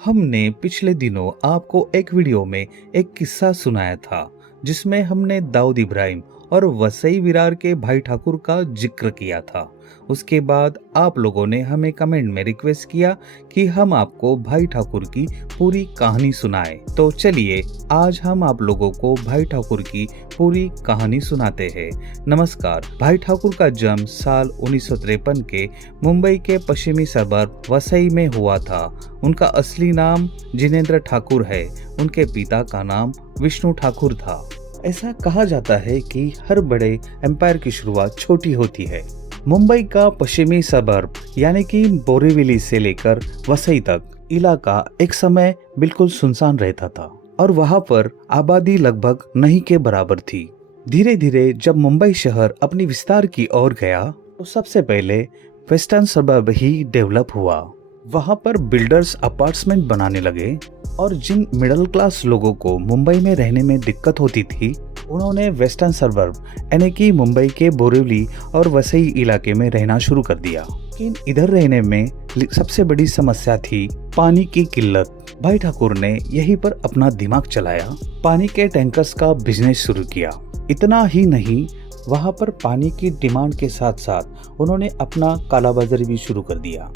हमने पिछले दिनों आपको एक वीडियो में एक किस्सा सुनाया था जिसमें हमने दाऊद इब्राहिम और वसई विरार के भाई ठाकुर का जिक्र किया था। उसके बाद आप लोगों ने हमें कमेंट में रिक्वेस्ट किया कि हम आपको भाई ठाकुर की पूरी कहानी सुनाएं। तो चलिए आज हम आप लोगों को भाई ठाकुर की पूरी कहानी सुनाते हैं। नमस्कार। भाई ठाकुर का जन्म साल 1953 के मुंबई के पश्चिमी सबर्ब वसई में हुआ था। उनका असली नाम जिनेंद्र ठाकुर है। उनके पिता का नाम विष्णु ठाकुर था। ऐसा कहा जाता है कि हर बड़े एम्पायर की शुरुआत छोटी होती है। मुंबई का पश्चिमी सबर्ब यानी कि बोरीवली से लेकर वसई तक इलाका एक समय बिल्कुल सुनसान रहता था और वहां पर आबादी लगभग नहीं के बराबर थी। धीरे धीरे जब मुंबई शहर अपनी विस्तार की ओर गया तो सबसे पहले वेस्टर्न सबर्ब ही डेवलप हुआ। वहां पर बिल्डर्स अपार्टमेंट बनाने लगे और जिन मिडिल क्लास लोगों को मुंबई में रहने में दिक्कत होती थी उन्होंने वेस्टर्न सबर्ब यानी कि मुंबई के बोरीवली और वसई इलाके में रहना शुरू कर दिया। लेकिन इधर रहने में सबसे बड़ी समस्या थी पानी की किल्लत। भाई ठाकुर ने यहीं पर अपना दिमाग चलाया, पानी के टैंकर्स का बिजनेस शुरू किया। इतना ही नहीं, वहां पर पानी की डिमांड के साथ साथ उन्होंने अपना कालाबाजारी भी शुरू कर दिया।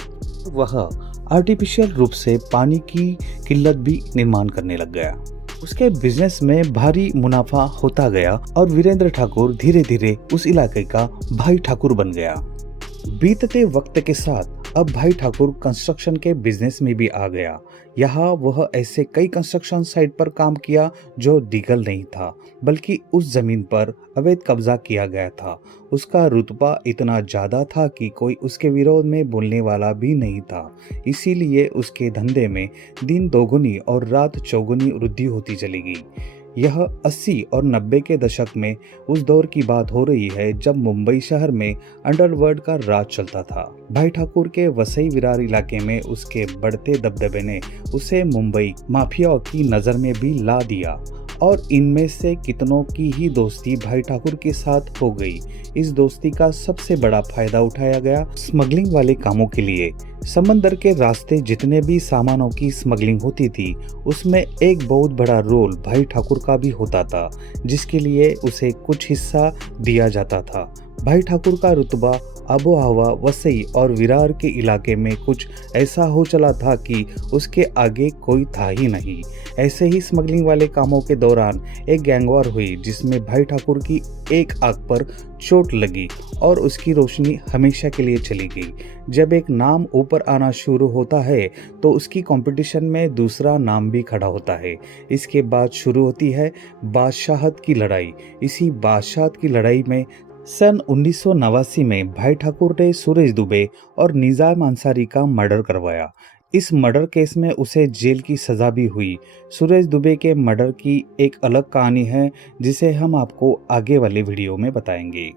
वह आर्टिफिशियल रूप से पानी की किल्लत भी निर्माण करने लग गया। उसके बिजनेस में भारी मुनाफा होता गया और वीरेंद्र ठाकुर धीरे धीरे उस इलाके का भाई ठाकुर बन गया। बीतते वक्त के साथ अब भाई ठाकुर कंस्ट्रक्शन के बिजनेस में भी आ गया। यहाँ वह ऐसे कई कंस्ट्रक्शन साइट पर काम किया जो लीगल नहीं था, बल्कि उस जमीन पर अवैध कब्जा किया गया था। उसका रुतबा इतना ज्यादा था कि कोई उसके विरोध में बोलने वाला भी नहीं था। इसीलिए उसके धंधे में दिन दोगुनी और रात चौगुनी वृद्धि होती चली गई। यह 80 और 90 के दशक में उस दौर की बात हो रही है जब मुंबई शहर में अंडरवर्ल्ड का राज चलता था। भाई ठाकुर के वसई विरार इलाके में उसके बढ़ते दबदबे ने उसे मुंबई माफिया की नजर में भी ला दिया और इनमें से कितनों की ही दोस्ती भाई ठाकुर के साथ हो गई। इस दोस्ती का सबसे बड़ा फायदा उठाया गया स्मगलिंग वाले कामों के लिए। समंदर के रास्ते जितने भी सामानों की स्मगलिंग होती थी उसमें एक बहुत बड़ा रोल भाई ठाकुर का भी होता था, जिसके लिए उसे कुछ हिस्सा दिया जाता था। भाई ठाकुर का रुतबा आबो हवा वसई और विरार के इलाके में कुछ ऐसा हो चला था कि उसके आगे कोई था ही नहीं। ऐसे ही स्मगलिंग वाले कामों के दौरान एक गैंगवार हुई जिसमें भाई ठाकुर की एक आंख पर चोट लगी और उसकी रोशनी हमेशा के लिए चली गई। जब एक नाम ऊपर आना शुरू होता है तो उसकी कंपटीशन में दूसरा नाम भी खड़ा होता है। इसके बाद शुरू होती है बादशाहत की लड़ाई। इसी बादशाहत की लड़ाई में सन 1989 में भाई ठाकुर ने सूरज दुबे और निजाम अंसारी का मर्डर करवाया। इस मर्डर केस में उसे जेल की सजा भी हुई। सूरज दुबे के मर्डर की एक अलग कहानी है जिसे हम आपको आगे वाले वीडियो में बताएंगे।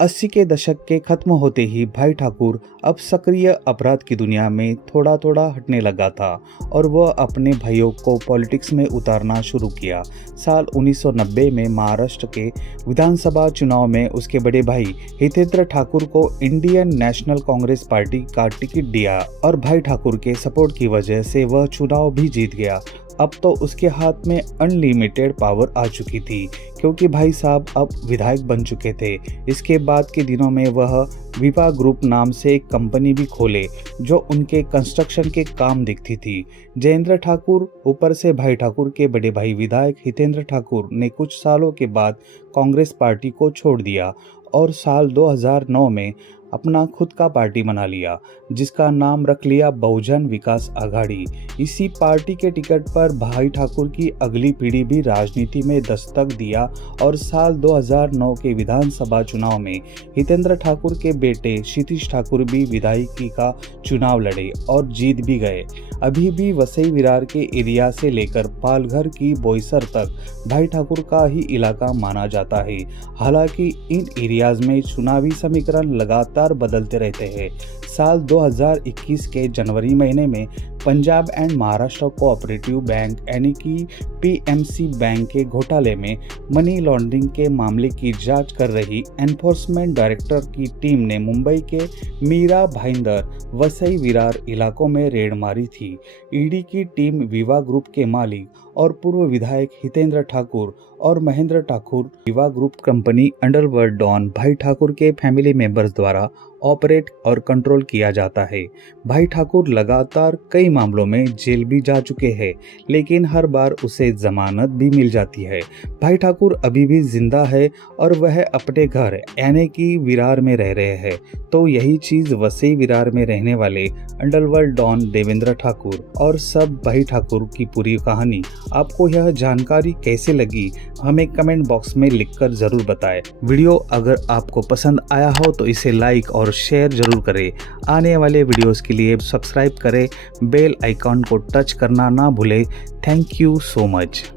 80 के दशक के खत्म होते ही भाई ठाकुर अब सक्रिय अपराध की दुनिया में थोड़ा थोड़ा हटने लगा था और वह अपने भाइयों को पॉलिटिक्स में उतारना शुरू किया। साल 1990 में महाराष्ट्र के विधानसभा चुनाव में उसके बड़े भाई हितेंद्र ठाकुर को इंडियन नेशनल कांग्रेस पार्टी का टिकट दिया और भाई ठाकुर के सपोर्ट की वजह से वह चुनाव भी जीत गया। अब तो उसके हाथ में अनलिमिटेड पावर आ चुकी थी क्योंकि भाई साहब अब विधायक बन चुके थे। इसके बाद के दिनों में वह विपा ग्रुप नाम से एक कंपनी भी खोले जो उनके कंस्ट्रक्शन के काम देखती थी। जयेंद्र ठाकुर ऊपर से भाई ठाकुर के बड़े भाई विधायक हितेंद्र ठाकुर ने कुछ सालों के बाद कांग्रेस पार्टी को छोड़ दिया और साल 2009 में अपना खुद का पार्टी बना लिया जिसका नाम रख लिया बहुजन विकास आघाड़ी। इसी पार्टी के टिकट पर भाई ठाकुर की अगली पीढ़ी भी राजनीति में दस्तक दिया और साल 2009 के विधानसभा चुनाव में हितेंद्र ठाकुर के बेटे क्षितिज ठाकुर भी विधायकी का चुनाव लड़े और जीत भी गए। अभी भी वसई विरार के एरिया से लेकर पालघर की बोईसर तक भाई ठाकुर का ही इलाका माना जाता है। हालांकि इन एरियाज में चुनावी समीकरण लगातार लगातार बदलते रहते हैं। साल 2021 के जनवरी महीने में Punjab and Maharashtra cooperative bank यानी कि पीएमसी बैंक के घोटाले में मनी लॉन्ड्रिंग के मामले की जांच कर रही एनफोर्समेंट डायरेक्टर की टीम ने मुंबई के मीरा भाईंदर, वसई विरार इलाकों में रेड मारी थी। ईडी की टीम विवा ग्रुप के मालिक और पूर्व विधायक हितेंद्र ठाकुर और महेंद्र ठाकुर विवा ग्रुप कंपनी अंडरवर्ल्ड डॉन भाई ठाकुर के फैमिली मेंबर्स द्वारा ऑपरेट और कंट्रोल किया जाता है। भाई ठाकुर लगातार कई मामलों में जेल भी जा चुके हैं, लेकिन हर बार उसे जमानत भी मिल जाती है। भाई ठाकुर अभी भी जिंदा है और वह अपने घर यानी कि विरार में रह रहे हैं। तो यही चीज वसई विरार में रहने वाले अंडरवर्ल्ड डॉन देवेंद्र ठाकुर और सब भाई ठाकुर की पूरी कहानी। आपको यह जानकारी कैसे लगी हमें कमेंट बॉक्स में लिखकर जरूर बताएं। वीडियो अगर आपको पसंद आया हो तो इसे लाइक और शेयर जरूर करें। आने वाले वीडियोस के लिए सब्सक्राइब करें, बेल आइकॉन को टच करना ना भूलें। Thank you so much.